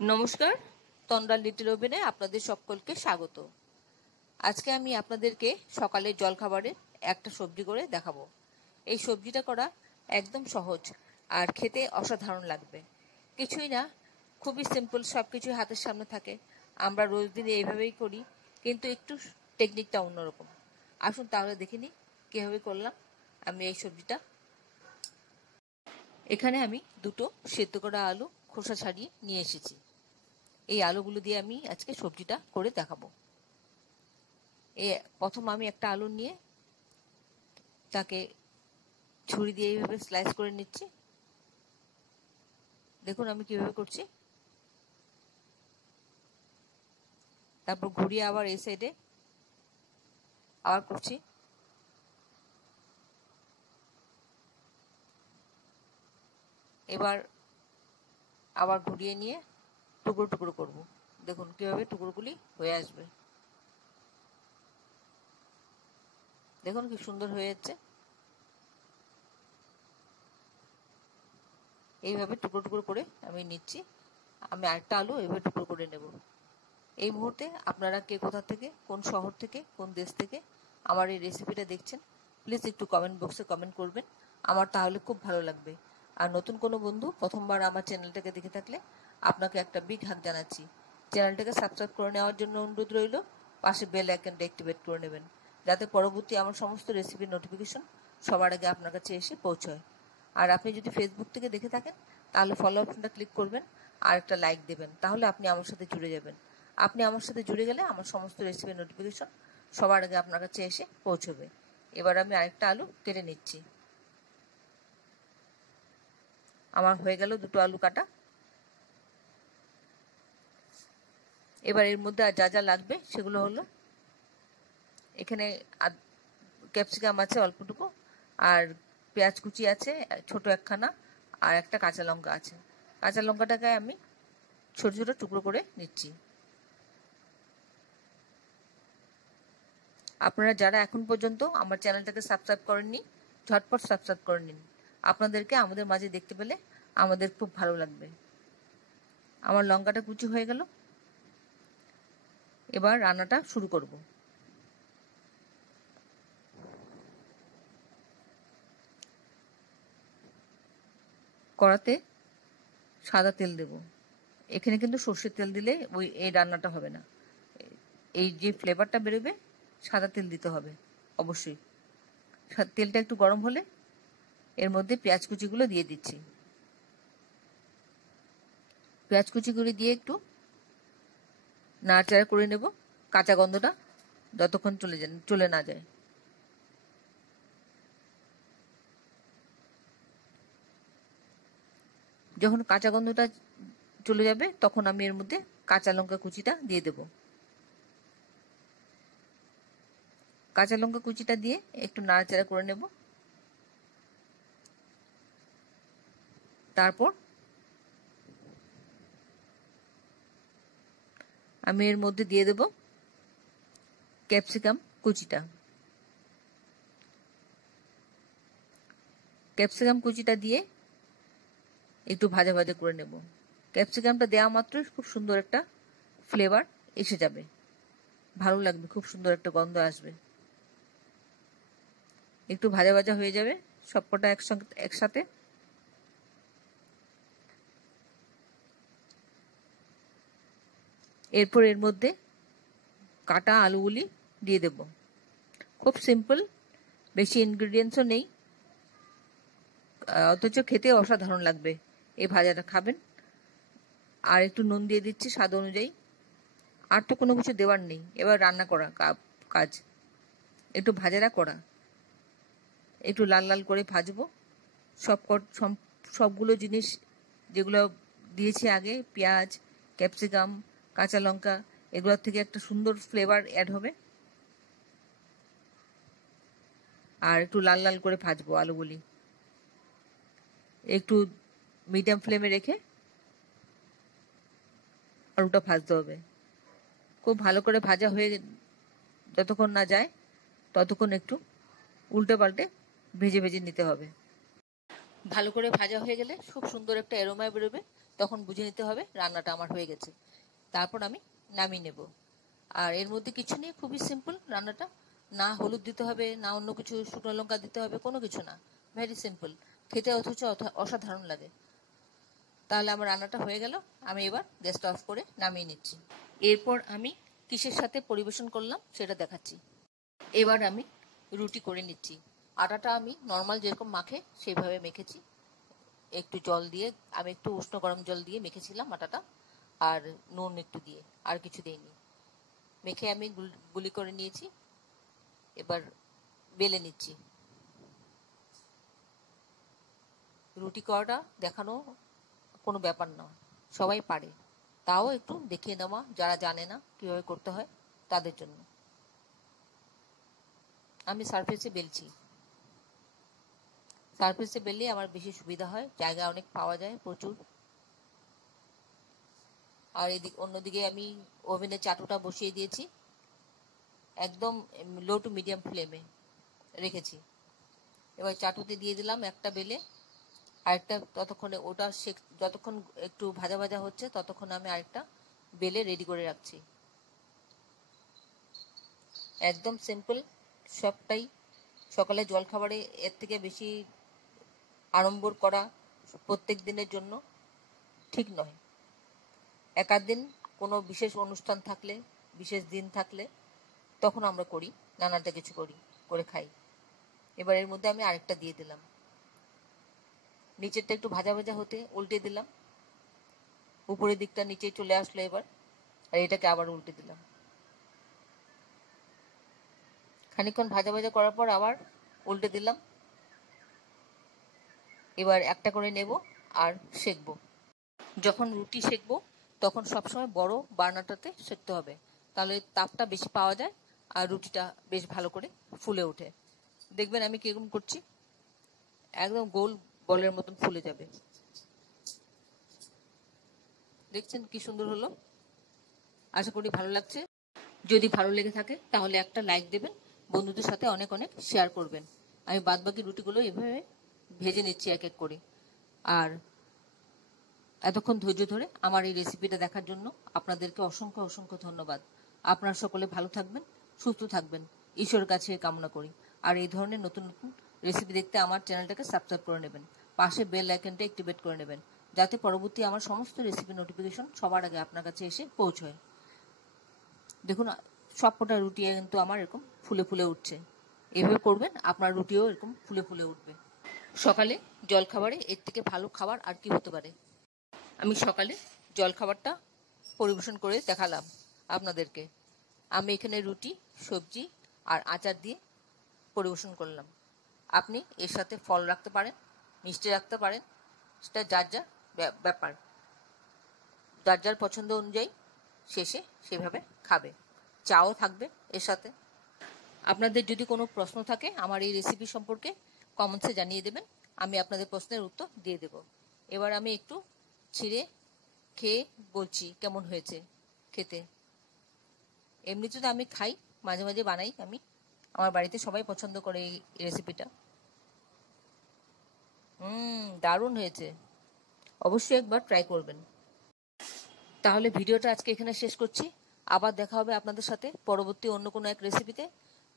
নমস্কার, তন্দ্রা লিটল ওভেনে আপনাদের সকলকে স্বাগত। আজকে আমি আপনাদেরকে সকালের জলখাবারে একটা সবজি করে দেখাবো। এই সবজিটা করা একদম সহজ আর খেতে অসাধারণ লাগবে। কিছুই না, খুবই সিম্পল, সব কিছুই হাতের সামনে থাকে। আমরা রোজ দিনে এইভাবেই করি, কিন্তু একটু টেকনিকটা অন্যরকম। আসুন তাহলে দেখে নিই কীভাবে করলাম আমি এই সবজিটা। এখানে আমি দুটো সেদ্ধ করা আলু খোসা ছাড়িয়ে নিয়ে এসেছি। এই আলুগুলো দিয়ে আমি আজকে সবজিটা করে দেখাবো। প্রথম আমি একটা আলু নিয়ে তাকে ছুরি দিয়ে এইভাবে স্লাইস করে নিচ্ছি। দেখুন আমি কিভাবে করছি। তারপর ঘুরিয়ে আবার এই সাইডে আবার করছি। এবার আবার ঘুরিয়ে নিয়ে টুকরো টুকরো করব। দেখুন কিভাবে টুকরোগুলি হয়ে আসবে। দেখুন কি সুন্দর হয়ে যাচ্ছে। এইভাবে টুকরো টুকরো করে আমি নিচ্ছি। আমি আরেকটা আলু এইভাবে টুকরো করে নেব। এই মুহূর্তে আপনারা কে কোথা থেকে, কোন শহর থেকে, কোন দেশ থেকে আমার এই রেসিপিটা দেখছেন, প্লিজ একটু কমেন্ট বক্সে কমেন্ট করবেন। আমার তাহলে খুব ভালো লাগবে। আর নতুন কোনো বন্ধু প্রথমবার আমার চ্যানেলটাকে দেখে থাকলে আপনাকে একটা বিগ হাগ জানাচ্ছি। চ্যানেলটাকে সাবস্ক্রাইব করে নেওয়ার জন্য অনুরোধ রইল। পাশে বেল আইকনটা অ্যাক্টিভেট করে নেবেন, যাতে পরবর্তী আমার সমস্ত রেসিপির নোটিফিকেশন সবার আগে আপনার কাছে এসে পৌঁছয়। আর আপনি যদি ফেসবুক থেকে দেখে থাকেন তাহলে ফলো অপশনটা ক্লিক করবেন আর একটা লাইক দেবেন, তাহলে আপনি আমার সাথে জুড়ে যাবেন। আপনি আমার সাথে জুড়ে গেলে আমার সমস্ত রেসিপির নোটিফিকেশন সবার আগে আপনার কাছে এসে পৌঁছবে। এবার আমি আরেকটা আলু কেটে নিচ্ছি। আমার হয়ে গেল দুটো আলু কাটা। এবার এর মধ্যে আর যা যা লাগবে সেগুলো হলো, এখানে ক্যাপসিকাম আছে অল্পটুকু, আর পেঁয়াজ কুচি আছে ছোট একখানা, আর একটা কাঁচা লঙ্কা আছে। কাঁচা লঙ্কাটাকে আমি ছোট ছোট টুকরো করে নিচ্ছি। আপনারা যারা এখন পর্যন্ত আমার চ্যানেলটাকে সাবস্ক্রাইব করেননি, ঝটপট সাবস্ক্রাইব করে নিন। আপনাদেরকে আমাদের মাঝে দেখতে পেলে আমাদের খুব ভালো লাগবে। আমার লঙ্কাটা কুচি হয়ে গেল। এবার রান্নাটা শুরু করব। কড়াতে সাদা তেল দেব। এখানে কিন্তু সর্ষের তেল দিলে এই রান্নাটা হবে না। এই যে ফ্লেভারটা বেরোবে সাদা তেল দিতে হবে অবশ্যই। তেলটা একটু গরম হলে এর মধ্যে পেঁয়াজ কুচিগুলো দিয়ে দিচ্ছি। পেঁয়াজ কুচিগুলো দিয়ে একটু নাড়াচাড়া করে নেব, কাঁচা গন্ধটা যতক্ষণ চলে না যায়। যখন কাঁচা গন্ধটা চলে যাবে তখন আমি এর মধ্যে কাঁচা লঙ্কা কুচিটা দিয়ে দেব। কাঁচা লঙ্কা কুচিটা দিয়ে একটু নাড়াচাড়া করে নেব। তারপর আমি এর মধ্যে দিয়ে দেব ক্যাপসিকাম কুচিটা। ক্যাপসিকাম কুচিটা দিয়ে একটু ভাজা ভাজা করে নেব। ক্যাপসিকামটা দেওয়া মাত্রই খুব সুন্দর একটা ফ্লেভার এসে যাবে, ভালো লাগবে, খুব সুন্দর একটা গন্ধ আসবে। একটু ভাজা ভাজা হয়ে যাবে সবকটা একসাথে। এরপর এর মধ্যে কাটা আলুগুলি দিয়ে দেব। খুব সিম্পল, বেশি ইনগ্রিডিয়েন্টসও নেই, অথচ খেতে অসাধারণ লাগবে। এই ভাজাটা খাবেন। আর একটু নুন দিয়ে দিচ্ছি স্বাদ অনুযায়ী। আর তো কোনো কিছু দেওয়ার নেই। এবার রান্না করা কাজ, একটু ভাজাটা করা, একটু লাল লাল করে ভাজবো। সবগুলো জিনিস যেগুলো দিয়েছি আগে, পেঁয়াজ, ক্যাপসিকাম, কাঁচা লঙ্কা, এগুলোর থেকে একটা সুন্দর ফ্লেভার অ্যাড হবে। আর একটু লাল লাল করে ভাজবো আলুগুলি। একটু মিডিয়াম ফ্লেমে রেখে আলুটা ভাজতে হবে। খুব ভালো করে ভাজা হয়ে যতক্ষণ না যায় ততক্ষণ একটু উল্টে পাল্টে ভেজে ভেজে নিতে হবে। ভালো করে ভাজা হয়ে গেলে খুব সুন্দর একটা অ্যারোমা বেরোবে, তখন বুঝে নিতে হবে রান্নাটা আমার হয়ে গেছে। তারপর আমি নামিয়ে নেব। আর এর মধ্যে কিছু নেই, খুবই সিম্পল রান্নাটা। না হলুদ দিতে হবে, না অন্য কিছু শুকনো লঙ্কা দিতে হবে, কোনো কিছু না, ভেরি সিম্পল, খেতে অথচ অসাধারণ লাগে। তাহলে আমার রান্নাটা হয়ে গেল। আমি এবার গ্যাসটা অফ করে নামিয়ে নিচ্ছি। এরপর আমি কিসের সাথে পরিবেশন করলাম সেটা দেখাচ্ছি। এবার আমি রুটি করে নিচ্ছি। আটাটা আমি নর্মাল যেরকম মাখে সেইভাবে মেখেছি, একটু জল দিয়ে, আমি একটু উষ্ণ গরম জল দিয়ে মেখেছিলাম আটাটা, আর নুন একটু দিয়ে, আর কিছু দিইনি। মেখে আমি গুলি করে নিয়েছি। এবার বেলে নিচ্ছি। রুটি করাটা দেখানো কোনো ব্যাপার না, সবাই পারে, তাও একটু দেখিয়ে নেওয়া যারা জানে না কিভাবে করতে হয় তাদের জন্য। আমি সারফেসে বেলছি। সারফেসে বেললে আমার বেশি সুবিধা হয়, জায়গা অনেক পাওয়া যায়, প্রচুর। আর অন্যদিকে আমি ওভেনে চাটুটা বসিয়ে দিয়েছি, একদম লো টু মিডিয়াম ফ্লেমে রেখেছি। এবার চাটুতে দিয়ে দিলাম একটা বেলে, আরেকটা ততক্ষণে ওটা যতক্ষণ একটু ভাজা ভাজা হচ্ছে ততক্ষণ আমি আরেকটা বেলে রেডি করে রাখছি। একদম সিম্পল সবটাই। সকালে জলখাবারে এর থেকে বেশি আড়ম্বর করা প্রত্যেক দিনের জন্য ঠিক নয়। একাধ দিন কোনো বিশেষ অনুষ্ঠান থাকলে, বিশেষ দিন থাকলে তখন আমরা করি, নানানটা কিছু করে খাই। এবার এর মধ্যে আমি আরেকটা দিয়ে দিলাম। নিচেরটা একটু ভাজা ভাজা হতে উল্টে দিলাম, উপরের দিকটা নিচে চলে আসলো এবার, আর এটাকে আবার উল্টে দিলাম। খানিকক্ষণ ভাজা ভাজা করার পর আবার উল্টে দিলাম। এবার একটা করে নেব আর সেকবো। যখন রুটি সেকবো তখন সবসময় বড় বার্নারটাতে সেকতে হবে, তাহলে তাপটা বেশি পাওয়া যায় আর রুটিটা বেশ ভালো করে ফুলে ওঠে। দেখবেন আমি কিরকম করছি, একদম গোল বলের মতন ফুলে যাবে। দেখছেন কি সুন্দর হলো। আশা করি ভালো লাগছে। যদি ভালো লেগে থাকে তাহলে একটা লাইক দেবেন, বন্ধুদের সাথে অনেক অনেক শেয়ার করবেন। আমি বাদবাকি রুটিগুলো এভাবে ভেজে নিচ্ছি এক এক করে। আর এতক্ষণ ধৈর্য ধরে আমার এই রেসিপিটা দেখার জন্য আপনাদেরকে অসংখ্য অসংখ্য ধন্যবাদ। আপনারা সকলে ভালো থাকবেন, সুস্থ থাকবেন, ঈশ্বরের কাছে কামনা করি। আর এই ধরনের নতুন নতুন রেসিপি দেখতে আমার চ্যানেলটাকে সাবস্ক্রাইব করে নেবেন, পাশে বেল আইকনটা অ্যাক্টিভেট করে নেবেন, যাতে পরবর্তী আমার সমস্ত রেসিপি নোটিফিকেশন সবার আগে আপনার কাছে এসে পৌঁছয়। দেখুন সবকটা রুটি কিন্তু আমার এরকম ফুলে ফুলে উঠছে। এভাবে করবেন, আপনার রুটিও এরকম ফুলে ফুলে উঠবে। সকালে জলখাবারে এর থেকে ভালো খাবার আর কি হতে পারে। আমি সকালে জলখাবারটা পরিবেশন করে দেখালাম আপনাদেরকে। আমি এখানে রুটি, সবজি আর আচার দিয়ে পরিবেশন করলাম। আপনি এর সাথে ফল রাখতে পারেন, মিষ্টি রাখতে পারেন, সেটা যার যার ব্যাপার, যার যার পছন্দ অনুযায়ী শেষে সেভাবে খাবে। চাও থাকবে এর সাথে। আপনাদের যদি কোনো প্রশ্ন থাকে আমার এই রেসিপি সম্পর্কে কমেন্টসে জানিয়ে দেবেন, আমি আপনাদের প্রশ্নের উত্তর দিয়ে দেব। এবার আমি একটু ছিঁড়ে খেয়ে বলছি কেমন হয়েছে খেতে। এমনিতে তো আমি খাই, মাঝে মাঝে বানাই আমি, আমার বাড়িতে সবাই পছন্দ করে এই রেসিপিটা। দারুণ হয়েছে, অবশ্যই একবার ট্রাই করবেন। তাহলে ভিডিওটা আজকে এখানে শেষ করছি। আবার দেখা হবে আপনাদের সাথে পরবর্তী অন্য কোনো এক রেসিপিতে।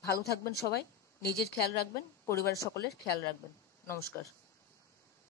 ভালো থাকবেন সবাই, নিজের খেয়াল রাখবেন, পরিবারের সকলের খেয়াল রাখবেন। নমস্কার।